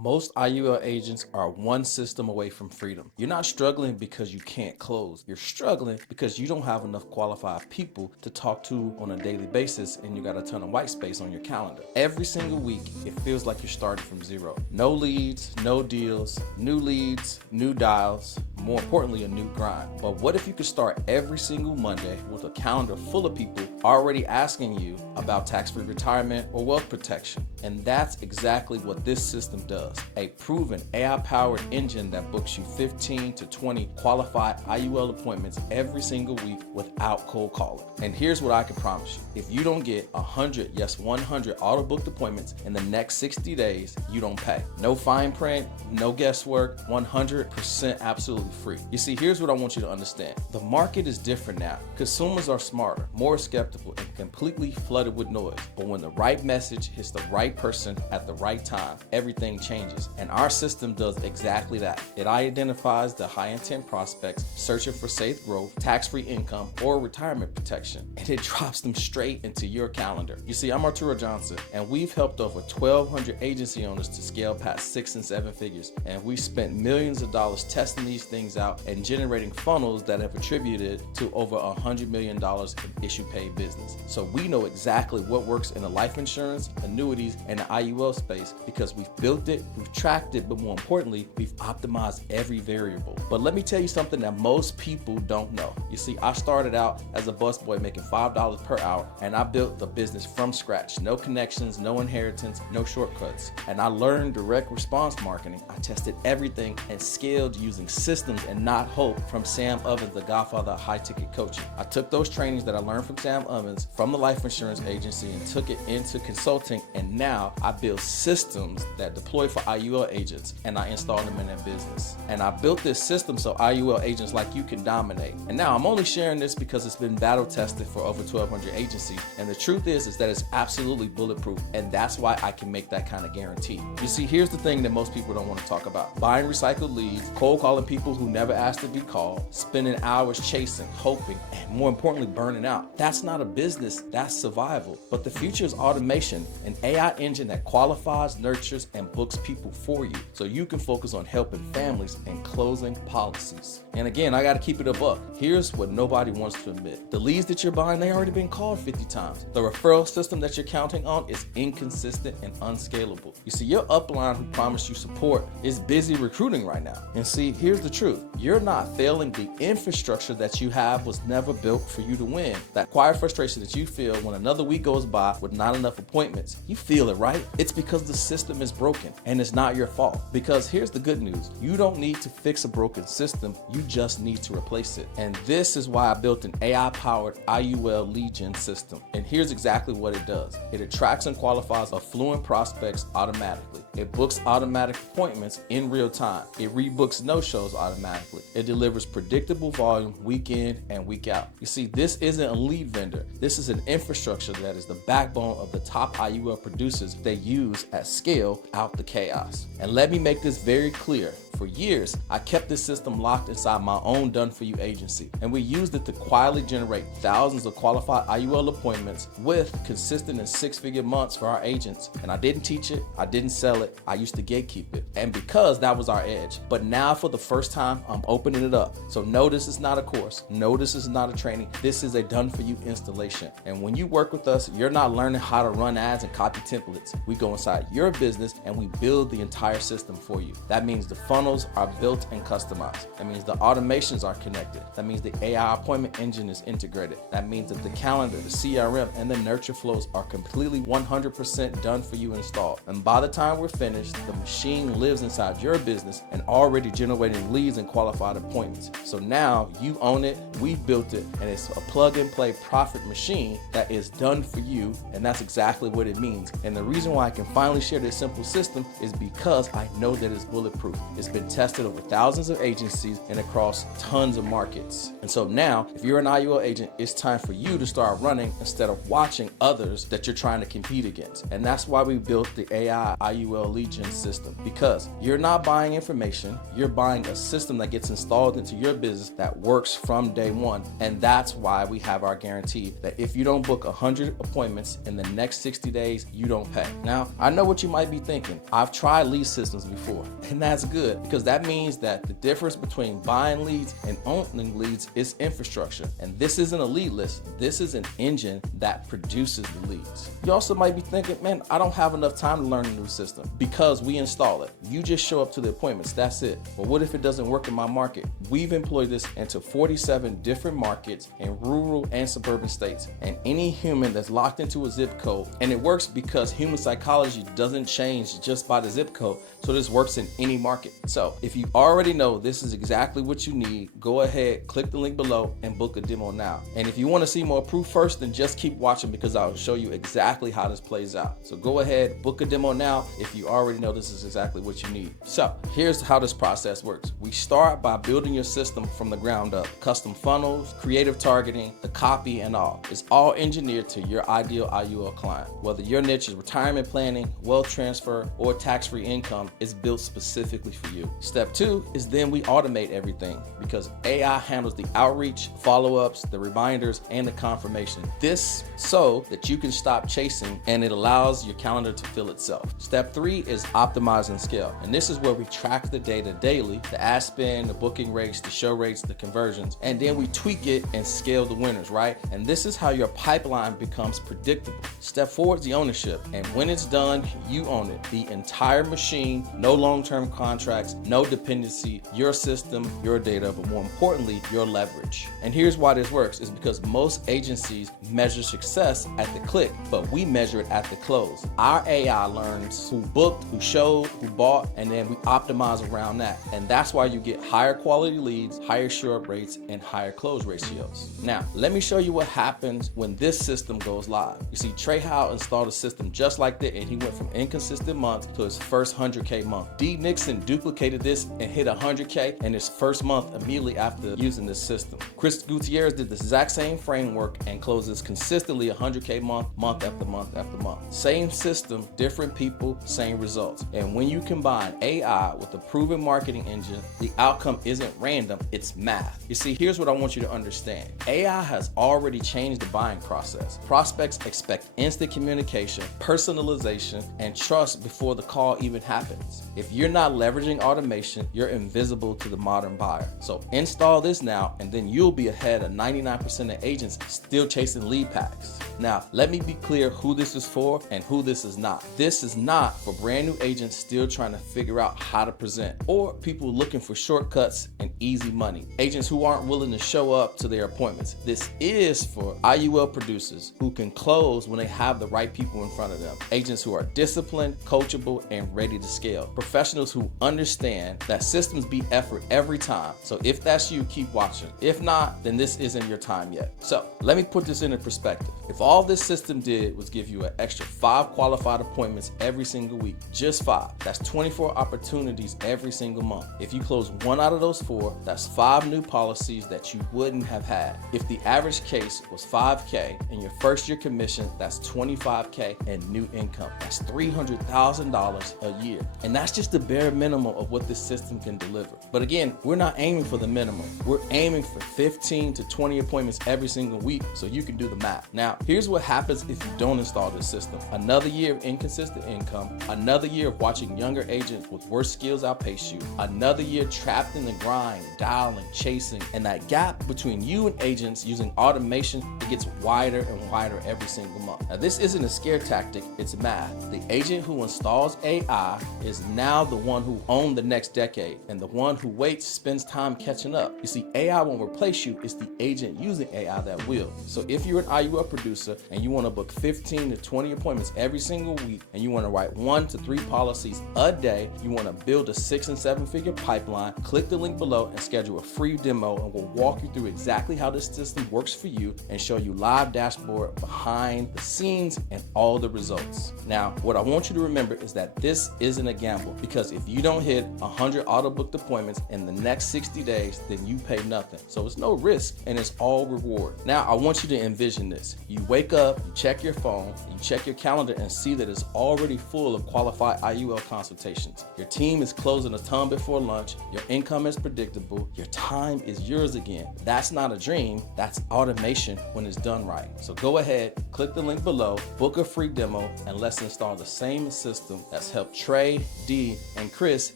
Most IUL agents are one system away from freedom. You're not struggling because you can't close. You're struggling because you don't have enough qualified people to talk to on a daily basis and you got a ton of white space on your calendar. Every single week, it feels like you're starting from zero. No leads, no deals, new leads, new dials, more importantly, a new grind. But what if you could start every single Monday with a calendar full of people already asking you about tax-free retirement or wealth protection? And that's exactly what this system does. A proven AI-powered engine that books you 15 to 20 qualified IUL appointments every single week without cold calling. And here's what I can promise you. If you don't get 100, yes 100 auto-booked appointments in the next 60 days, you don't pay. No fine print, no guesswork, 100% absolutely free. You see, here's what I want you to understand. The market is different now. Consumers are smarter, more skeptical, and completely flooded with noise. But when the right message hits the right person at the right time, everything changes. And our system does exactly that. It identifies the high intent prospects searching for safe growth, tax-free income, or retirement protection, and it drops them straight into your calendar. You see, I'm Arturo Johnson, and we've helped over 1,200 agency owners to scale past 6 and 7 figures. And we've spent millions of dollars testing these things out and generating funnels that have attributed to over $100 million in issue paid business. So we know exactly what works in the life insurance, annuities, and the IUL space because we've built it, we've tracked it, but more importantly, we've optimized every variable. But let me tell you something that most people don't know. You see, I started out as a busboy making $5 per hour, and I built the business from scratch. No connections, no inheritance, no shortcuts. And I learned direct response marketing. I tested everything and scaled using systems and not hope from Sam Ovens, the godfather of high ticket coaching. I took those trainings that I learned from Sam Ovens from the life insurance agency and took it into consulting, and now I build systems that deploy for IUL agents and I install them in their business. And I built this system so IUL agents like you can dominate. And now I'm only sharing this because it's been battle tested for over 1,200 agencies, and the truth is that it's absolutely bulletproof, and that's why I can make that kind of guarantee. You see, here's the thing that most people don't want to talk about: buying recycled leads, cold calling people who never asked to be called, spending hours chasing, hoping, and more importantly, burning out. That's not a business, that's survival. But the future is automation, an AI engine that qualifies, nurtures, and books people for you so you can focus on helping families and closing policies. And again, I got to keep it a buck. Here's what nobody wants to admit. The leads that you're buying, they already been called 50 times. The referral system that you're counting on is inconsistent and unscalable. You see, your upline who promised you support is busy recruiting right now. And see, here's the truth. You're not failing. The infrastructure that you have was never built for you to win. That quiet frustration that you feel when another week goes by with not enough appointments, you feel it, right? It's because the system is broken, and it's not your fault. Because here's the good news. You don't need to fix a broken system. You just need to replace it. And this is why I built an AI-powered IUL lead gen system. And here's exactly what it does. It attracts and qualifies affluent prospects automatically. It books automatic appointments in real time. It rebooks no-shows automatically. It delivers predictable volume week in and week out. You see, this isn't a lead vendor. This is an infrastructure that is the backbone of the top IUL producers they use at scale out the chaos. And let me make this very clear. For years, I kept this system locked inside my own done-for-you agency, and we used it to quietly generate thousands of qualified IUL appointments with consistent and 6-figure months for our agents. And I didn't teach it, I didn't sell it, I used to gatekeep it. And because that was our edge. But now for the first time, I'm opening it up. So no, this is not a course. No, this is not a training. This is a done-for-you installation. And when you work with us, you're not learning how to run ads and copy templates. We go inside your business and we build the entire system for you. That means the funnel are built and customized. That means the automations are connected. That means the AI appointment engine is integrated. That means that the calendar, the CRM, and the nurture flows are completely 100% done for you installed. And by the time we're finished, the machine lives inside your business and already generating leads and qualified appointments. So now you own it, we built it, and it's a plug and play profit machine that is done for you, and that's exactly what it means. And the reason why I can finally share this simple system is because I know that it's bulletproof. It's been been tested over thousands of agencies and across tons of markets. And so now, if you're an IUL agent, it's time for you to start running instead of watching others that you're trying to compete against. And that's why we built the AI IUL lead gen system, because you're not buying information, you're buying a system that gets installed into your business that works from day one. And that's why we have our guarantee that if you don't book 100 appointments in the next 60 days, you don't pay. Now, I know what you might be thinking. I've tried lead systems before, and that's good because that means that the difference between buying leads and owning leads is infrastructure. And this isn't a lead list. This is an engine that produces the leads. You also might be thinking, man, I don't have enough time to learn a new system because we install it. You just show up to the appointments. That's it. But what if it doesn't work in my market? We've employed this into 47 different markets in rural and suburban states. And any human that's locked into a zip code, and it works because human psychology doesn't change just by the zip code. So this works in any market. So if you already know this is exactly what you need, go ahead, click the link below and book a demo now. And if you want to see more proof first, then just keep watching because I'll show you exactly how this plays out. So go ahead, book a demo now if you already know this is exactly what you need. So here's how this process works. We start by building your system from the ground up. Custom funnels, creative targeting, the copy and all. It's all engineered to your ideal IUL client. Whether your niche is retirement planning, wealth transfer, or tax-free income, it's built specifically for you. Step 2 is then we automate everything because AI handles the outreach, follow-ups, the reminders, and the confirmation. This so that you can stop chasing and it allows your calendar to fill itself. Step 3 is optimize and scale. And this is where we track the data daily, the ad spend, the booking rates, the show rates, the conversions, and then we tweak it and scale the winners, right? And this is how your pipeline becomes predictable. Step 4 is the ownership. And when it's done, you own it. The entire machine, no long-term contracts, no dependency, your system, your data, but more importantly, your leverage. And here's why this works is because most agencies measure success at the click, but we measure it at the close. Our AI learns who booked, who showed, who bought, and then we optimize around that. And that's why you get higher quality leads, higher show-up rates, and higher close ratios. Now, let me show you what happens when this system goes live. You see, Trey Howe installed a system just like that, and he went from inconsistent months to his first 100K month. D. Nixon duplicated this and hit 100K in his first month immediately after using this system. Chris Gutierrez did the exact same framework and closes consistently 100K month after month after month. Same system, different people, same results. And when you combine AI with a proven marketing engine, the outcome isn't random, it's math. You see, here's what I want you to understand. AI has already changed the buying process. Prospects expect instant communication, personalization, and trust before the call even happens. If you're not leveraging automation, you're invisible to the modern buyer. So install this now, and then you'll be ahead of 99% of agents still chasing lead packs. Now, let me be clear who this is for and who this is not. This is not for brand new agents still trying to figure out how to present, or people looking for shortcuts and easy money. Agents who aren't willing to show up to their appointments. This is for IUL producers who can close when they have the right people in front of them. Agents who are disciplined, coachable, and ready to scale. Professionals who understand that systems beat effort every time. So if that's you, keep watching. If not, then this isn't your time yet. So let me put this into perspective. If all this system did was give you an extra 5 qualified appointments every single week, just 5, that's 24 opportunities every single month. If you close 1 out of those 4, that's 5 new policies that you wouldn't have had. If the average case was $5K and your first year commission, that's $25K and new income. That's $300,000 a year. And that's just the bare minimum of what this system can deliver. But again, we're not aiming for the minimum. We're aiming for 15 to 20 appointments every single week so you can do the math. Now, here's what happens if you don't install this system. Another year of inconsistent income, another year of watching younger agents with worse skills outpace you, another year trapped in the grind, dialing, chasing, and that gap between you and agents using automation, it gets wider and wider every single month. Now, this isn't a scare tactic, it's math. The agent who installs AI is now the one who owns the next decade, and the one who waits spends time catching up. You see, AI won't replace you, it's the agent using AI that will. So if you're an IUL producer and you want to book 15 to 20 appointments every single week, and you want to write 1 to 3 policies a day, you want to build a 6 and 7 figure pipeline, click the link below and schedule a free demo, and we'll walk you through exactly how this system works for you and show you live dashboard behind the scenes and all the results. Now, what I want you to remember is that this isn't a gamble, because if you don't hit 100 auto booked appointments in the next 60 days, then you pay nothing. So it's no risk and it's all reward. Now I want you to envision this. You wake up, you check your phone, you check your calendar and see that it's already full of qualified IUL consultations. Your team is closing a ton before lunch, your income is predictable, your time is yours again. That's not a dream, that's automation when it's done right. So go ahead, click the link below, book a free demo, and let's install the same system that's helped Trey, D, and Chris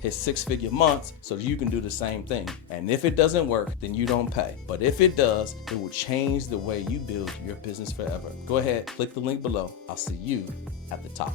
hit six-figure months so you can do the same thing. And if it doesn't work, then you don't pay. But if it does, it will change the way you build your business forever. Go ahead, click the link below. I'll see you at the top.